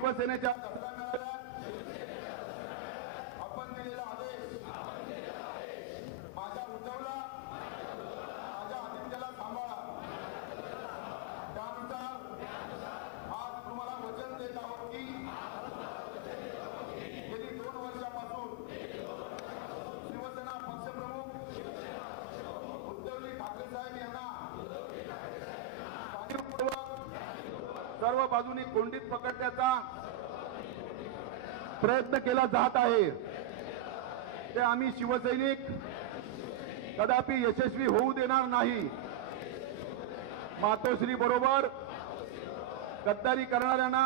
शिवसेनेच्या आपण दिलेला आदेश माझ्या उद्धवला माझ्या आदित्यला सांभाळा। त्यानुसार आज तुम्हाला वचन देत आहोत की गेली 2 वर्षापासून शिवसेना पक्षप्रमुख उद्धवजी ठाकरे साहेब यांना सर्व बाजूनी कोंडीत पकडण्याचा प्रयत्न केला जात आहे। ते आम्ही शिवसैनिक कदापि यशस्वी होऊ देणार नाही। मातोश्री बरोबर गद्दारी करणाऱ्यांना